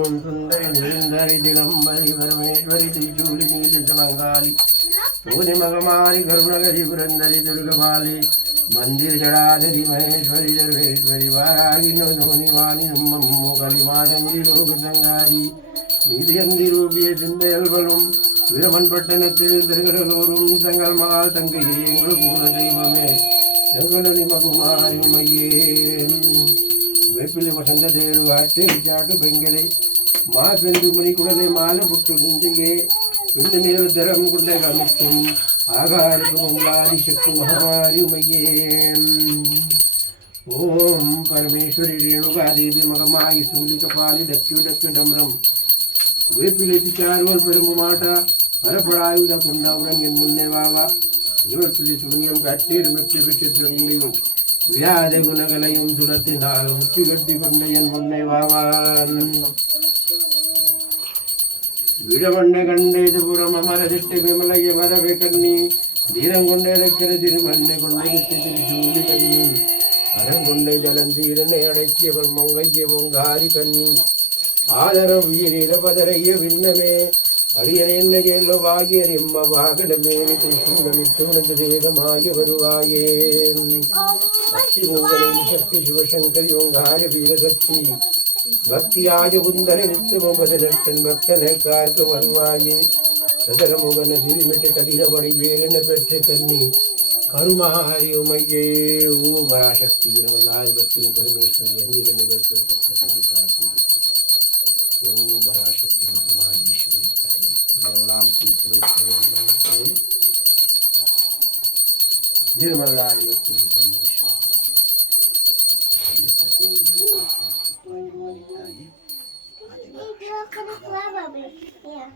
ஓம் சுந்தரி நிரந்தரி திகம்பரி பரமேஸ்வரி திரிசூலி நீலசமங்காளி பூனி மகமாரி கருணகரி புரந்தரி துர்கபாலி மந்திர ஜடாதரி மகேஸ்வரி சர்வேஸ்வரி வாராகி நோனி வாணி நம்மம்மோகலி மாதங்கி லோகசங்காரி நீதியந்தி ரூபிய சிந்தையல்வலும் வீரமன் பட்டணத்தில் திருகடலோரும் தங்கள் மகால் தங்கையே எங்கள் கூல தெய்வமே எங்களது மகுமாரி மையே வேப்பிலை வசந்த தேரு காட்டு விசாட்டு பெண்களை மாதென்று மணி குடலை மாலை புட்டு நெஞ்சையே விந்து நிரந்தரம் கொண்ட கமித்தும் ஆகாருக்கும் உங்களாதி சக்தி மகமாரி மையே ஓம் பரமேஸ்வரி ரேணுகாதேவி மகமாகி சூலிகபாலி டம்ரம் வேப்பிலை பிச்சார்வல் பெரும்பு மாட்டா பரப்படாயுத கொண்டவுடன் என் முன்னே வாவா இவற்றில் சூன்யம் கட்டீர் மெப்பி பெற்ற முடியும் வியாத குணங்களையும் துரத்தினால் முத்தி கட்டி கொண்ட என் முன்னே வாவான் விடமண்ண கண்டேது புறம் அமரதிஷ்ட விமலைய வரவே கண்ணி தீரம் கொண்டிருக்கிற திருமண்ணை கொண்டே திருச்சூடி கண்ணி அறங்கொண்டை ஜலந்தீரனை அடக்கியவள் மங்கைய பொங்காரி கண்ணி ஆதரம் வீரில பதறைய விண்ணமே அடியனை என்ன கேள்வ வாகியர் எம்ம வாகனமேறி திருச்சூடமிட்டு உனது தேகமாகி வருவாயே பக்தி பொங்கலின் சக்தி சிவசங்கரி ஓங்கார வீரசக்தி பக்தியாய புந்தரை நித்தியமும்பது நட்டன் பக்தனக்கார்க்கு வருவாயே சதரமுகன சிறுமிட்டு கதிரபடி வேரென பெற்ற கண்ணி கருமாரி உமையே ஓ பராசக்தி வீரவல்லாதிபத்தின் பரமேஸ்வரி அந்நிய நிகழ்ப்பு பக்கத்தில் கார்த்திகை ஓ பராசக்தி மகமாரீஸ்வரி தாயே எல்லாம் தீர்த்து நிர்மலாதிபத்தின் பரமேஸ்வரி Yeah.